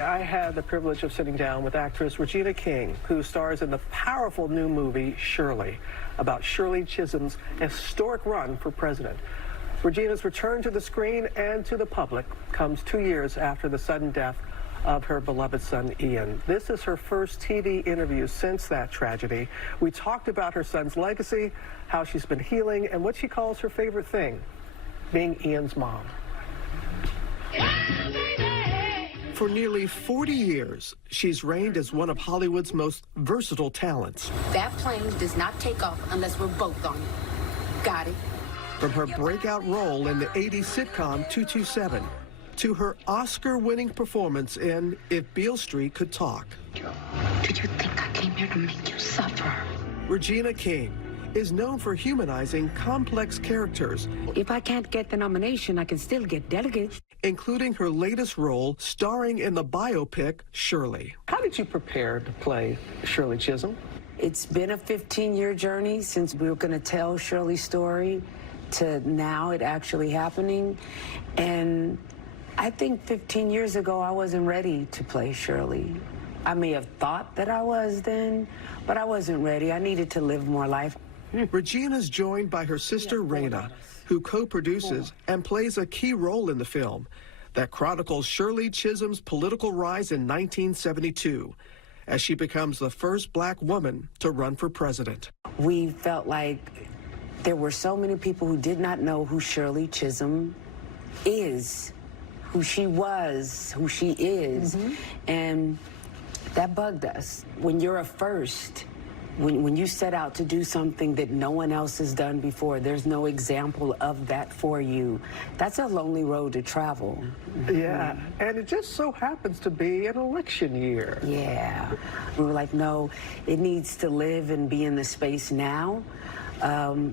I had the privilege of sitting down with actress Regina King, who stars in the powerful new movie Shirley, about Shirley Chisholm's historic run for president. Regina's return to the screen and to the public comes 2 years after the sudden death of her beloved son, Ian. This is her first TV interview since that tragedy. We talked about her son's legacy, how she's been healing, and what she calls her favorite thing, being Ian's mom. For nearly 40 years, she's reigned as one of Hollywood's most versatile talents. That plane does not take off unless we're both on it. Got it? From her breakout role in the 80s sitcom 227 to her Oscar-winning performance in If Beale Street Could Talk. Did you think I came here to make you suffer? Regina King is known for humanizing complex characters. If I can't get the nomination, I can still get delegates. Including her latest role starring in the biopic Shirley. How did you prepare to play Shirley Chisholm? It's been a 15-year journey since we were going to tell Shirley's story to now it actually happening. And I think 15 years ago, I wasn't ready to play Shirley. I may have thought that I was then, but I wasn't ready. I needed to live more life. Regina's joined by her sister, Raina, who co-produces and plays a key role in the film that chronicles Shirley Chisholm's political rise in 1972 as she becomes the first black woman to run for president. We felt like there were so many people who did not know who Shirley Chisholm is, who she was, who she is, and that bugged us. When you're a first, when you set out to do something that no one else has done before, there's no example of that for you. That's a lonely road to travel. Yeah, and it just so happens to be an election year. Yeah. We were like, no, it needs to live and be in the space now,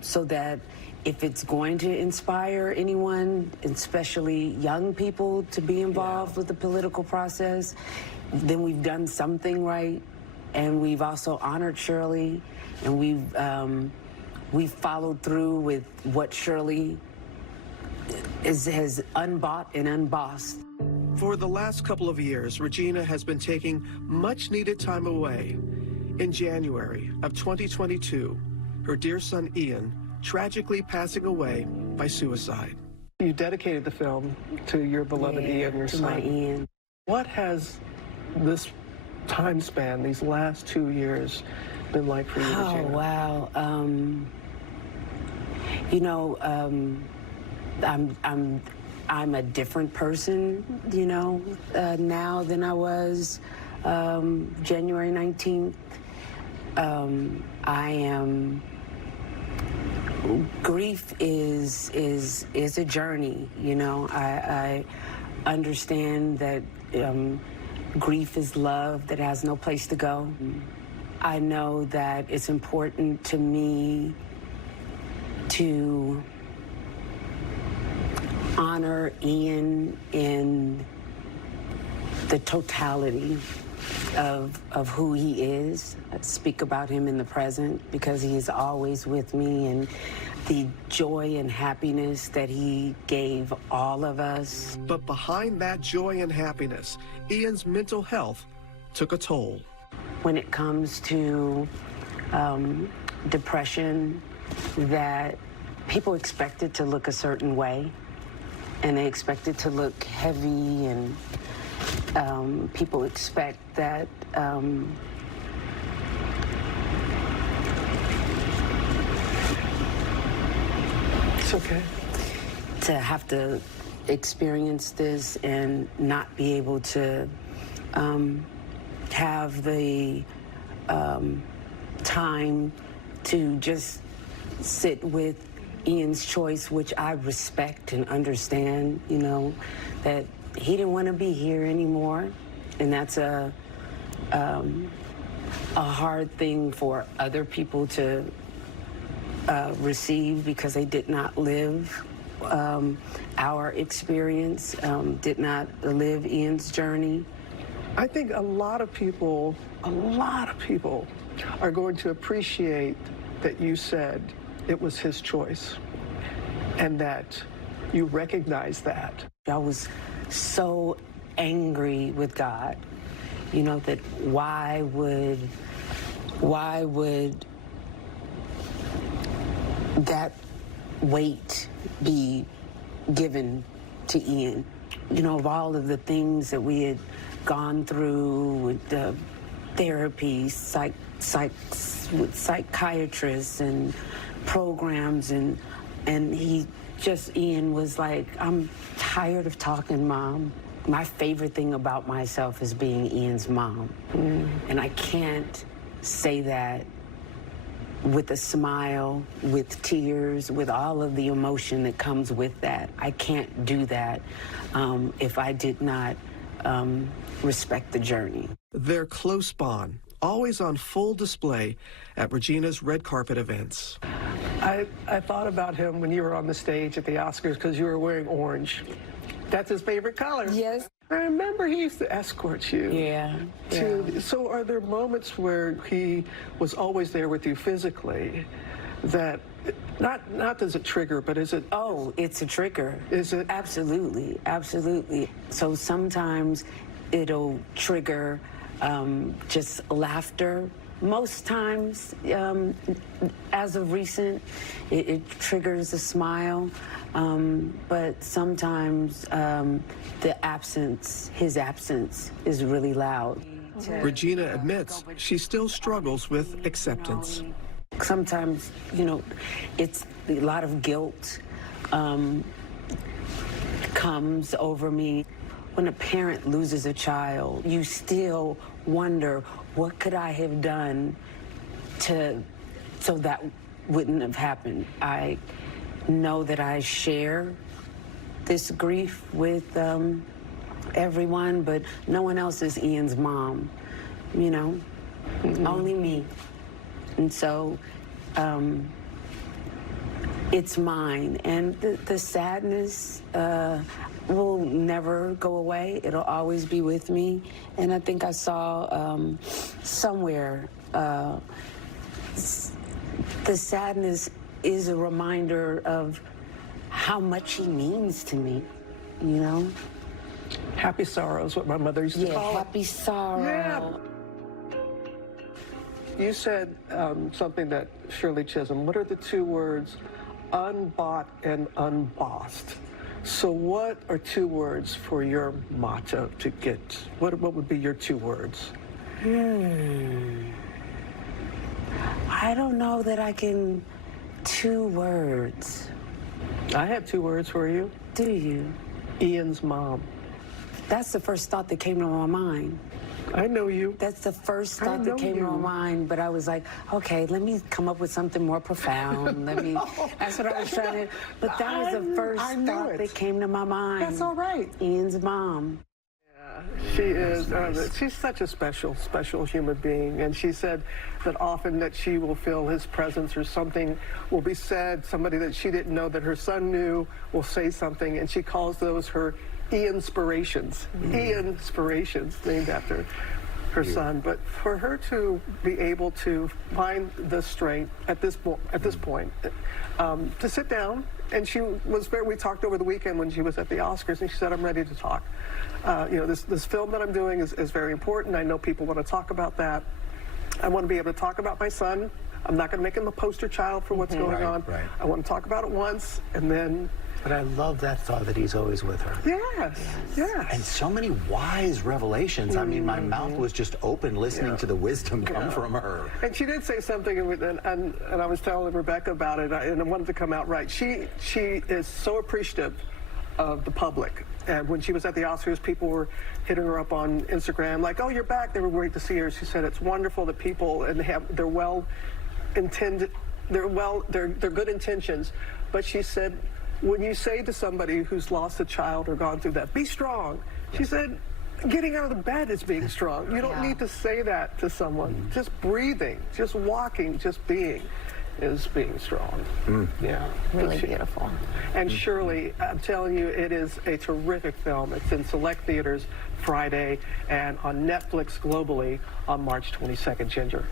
so that if it's going to inspire anyone, especially young people, to be involved with the political process, then we've done something right. And we've also honored Shirley, and we've followed through with what Shirley has unbought and unbossed. For the last couple of years, Regina has been taking much-needed time away. In January of 2022, her dear son Ian tragically passing away by suicide. You dedicated the film to your beloved Ian, your son. My Ian. What has this time span, these last 2 years, been like for you, Regina? Oh, wow. You know, I'm a different person, you know, now than I was January 19th. Grief is a journey, you know. I understand that grief is love that has no place to go. I know that it's important to me to honor Ian in the totality of who he is. I speak about him in the present because he is always with me, and the joy and happiness that he gave all of us. But behind that joy and happiness, Ian's mental health took a toll. When it comes to depression, that people expect it to look a certain way, and they expect it to look heavy, and people expect that It's okay. To have to experience this and not be able to have the time to just sit with Ian's choice, which I respect and understand, you know, that he didn't want to be here anymore, and that's a hard thing for other people to receive because they did not live our experience, did not live Ian's journey. I think a lot of people are going to appreciate that you said it was his choice and that you recognize that. I was so angry with God. You know, that why would that weight be given to Ian? You know, of all of the things that we had gone through with the therapy, with psychiatrists and programs, and Ian was like, I'm tired of talking, Mom. My favorite thing about myself is being Ian's mom. And I can't say that with a smile, with tears, with all of the emotion that comes with that. I can't do that if I did not respect the journey. Their close bond, always on full display at Regina's red carpet events. I thought about him when you were on the stage at the Oscars because you were wearing orange. That's his favorite color. Yes. I remember he used to escort you. Yeah. So are there moments where he was always there with you physically that, not does it trigger, but is it? Oh, it's a trigger. Is it? Absolutely, absolutely. So sometimes it'll trigger just laughter. Most times, as of recent, it triggers a smile, but sometimes his absence is really loud. Regina admits she still struggles with acceptance. Sometimes, you know, it's a lot of guilt comes over me. When a parent loses a child, you still wonder, what could I have done so that wouldn't have happened? I know that I share this grief with everyone, but no one else is Ian's mom, you know? Only me. And so it's mine. And the sadness will never go away. It'll always be with me. And I think I saw somewhere the sadness is a reminder of how much he means to me, you know? Happy sorrow is what my mother used to call it. Yeah, happy sorrow. Yeah. You said something that Shirley Chisholm, what are the two words? Unbought and unbossed. So what are two words for your motto to get? What would be your two words? I don't know that I can. Two words. I have two words for you. Do you? Ian's mom. That's the first thought that came to my mind. I know you. That's the first thought that came to my mind, but I was like, okay, let me come up with something more profound. That's what I was trying to, but that was the first thought that came to my mind. That's all right. Ian's mom. Yeah, she is. She's such a special human being, and she said that often that she will feel his presence or something will be said, somebody that she didn't know that her son knew will say something, and she calls those her Ian-spirations. Ian-spirations, named after her son. But for her to be able to find the strength at this point, to sit down, and she was we talked over the weekend when she was at the Oscars, and she said, I'm ready to talk. You know, this film that I'm doing is very important. I know people want to talk about that. I want to be able to talk about my son. I'm not going to make him a poster child for what's going on. Right. I want to talk about it once, and then... But I love that thought that he's always with her. Yes. And so many wise revelations. I mean, my mouth was just open listening to the wisdom come from her. And she did say something, and I was telling Rebecca about it, and I wanted to come out right. She is so appreciative of the public. And when she was at the Oscars, people were hitting her up on Instagram, like, oh, you're back. They were great to see her. She said it's wonderful that people, and they're well-intended, they're good intentions. But she said, when you say to somebody who's lost a child or gone through that, be strong. She said, getting out of the bed is being strong. You don't need to say that to someone. Just breathing, just walking, just being is being strong. Yeah. Really beautiful. And Shirley, I'm telling you, it is a terrific film. It's in select theaters Friday and on Netflix globally on March 22nd, Ginger.